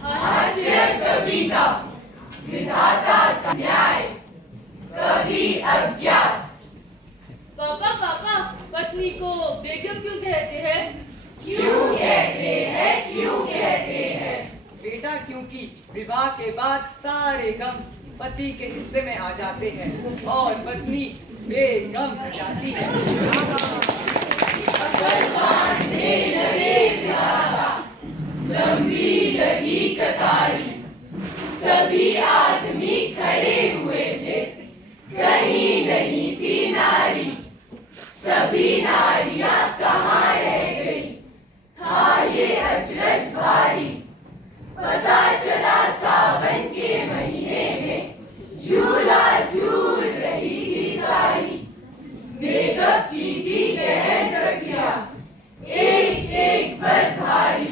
हास्य कविता, विधाता का न्याय, कवि अज्ञात। पापा पापा, पत्नी को बेगम क्यों कहते हैं? क्यों कहते हैं, क्यों कहते हैं? बेटा क्योंकि विवाह के बाद सारे गम पति के हिस्से में आ जाते हैं और पत्नी बेगम हो जाती है। बांटने लगे विधाता, लंबी लगी कतारी, सभी आदमी खड़े हुए थे, कहीं नहीं थी नारी। सभी नारियां कहाँ रह गई, था ये अचरज भारी। पता चला सावन के महीने में झूला झूल रही थी सारी। मेकअप की थी गहन प्रक्रिया, एक एक पर भारी।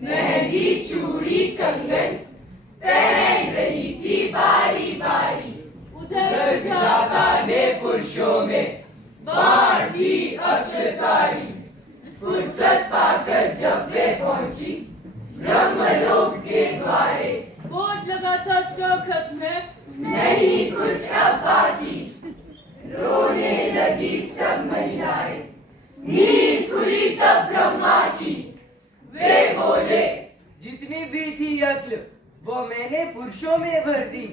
मेहंदी चूड़ी कंगन पहन रही थी बारी बारी। उधर विधाता ने पुरुषों में बांट दी अक्ल सारी। फुर्सत पाकर जब वे पहुंची ब्रह्मलोक के द्वारे, बोर्ड लगा था स्टॉक खत्म है, नहीं कुछ अब बाकी। रोने लगी सब महिलाएं, नींद खुली तब ब्रह्मा की। वे बोले, जितनी भी थी अक्ल वो मैंने पुरुषों में भर दी।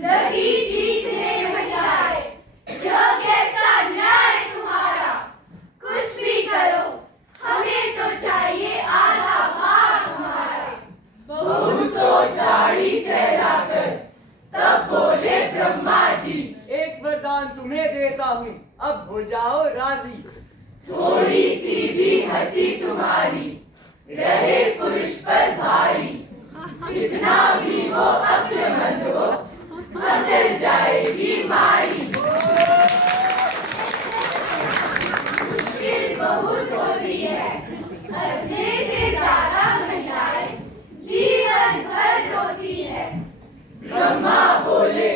लगी चीखने महिलाएं, यह कैसा न्याय तुम्हारा। कुछ भी करो, हमें तो चाहिए आधा भाग हमारा। बहुत सोच दाढ़ी सहलाकर तब बोले ब्रह्मा जी, एक वरदान तुम्हें देता हूँ, अब हो जाओ राजी। थोड़ी सी भी हंसी तुम्हारी रहे पुरुष पर भारी। कितना भी वो अक्लमंद हो, बदल जाएगी मारी। मुश्किल बहुत होती है, हंसने से ज्यादा महिलाएं जीवन भर रोती है। ब्रह्मा बोले,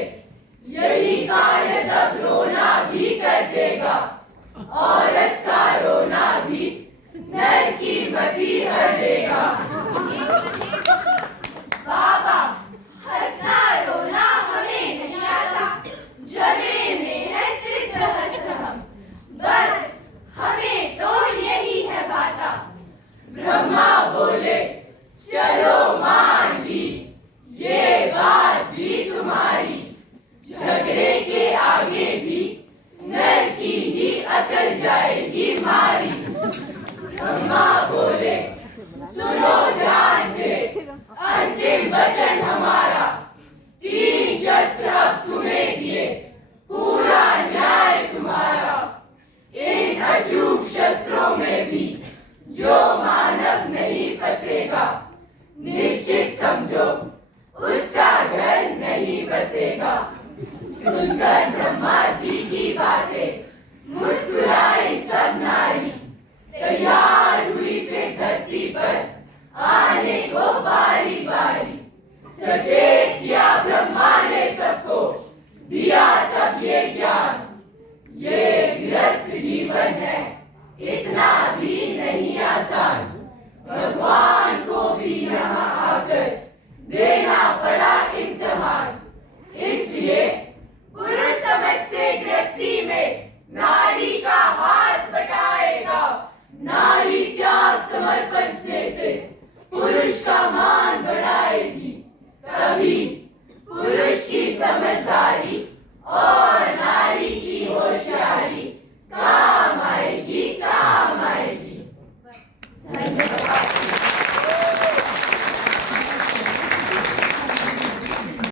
यही कार्य तब रोना भी कर देगा। औरत का रोना भी नर की मति हर लेगा। बाबा, हंसना रोना हमें नहीं आता, झगड़े में है सिद्ध हस्त हम, बस हमें तो यही है बाता। ब्रह्मा बोले, चलो मान ली ये बात भी तुम्हारी। झगड़े के आगे भी नर की ही अकल जाएगी मारी। ब्रह्मा बोले, सुनो ध्यान से अंतिम वचन हमारा। 3 शस्त्र अब तुम्हें दिए, पूरा न्याय तुम्हारा। इन अचूक शस्त्रों में भी जो मानव नहीं फंसेगा, निश्चित समझो उसका घर नहीं बसेगा। सुनकर ब्रह्मा जी की बातें मुस्कुराई सब नारी। तैयार हुई फिर धरती पर आने को बारी बारी। सचेत किया ब्रह्मा ने सबको, दिया तब ये ज्ञान। ये गृहस्थ जीवन है, इतना भी नहीं आसान। भगवान को भी यहाँ आकर देना पड़ा इम्तिहान। इसलिए पुरुष समझ से गृहस्थी में नारी का हाथ बटाएगा। नारी त्याग समर्पण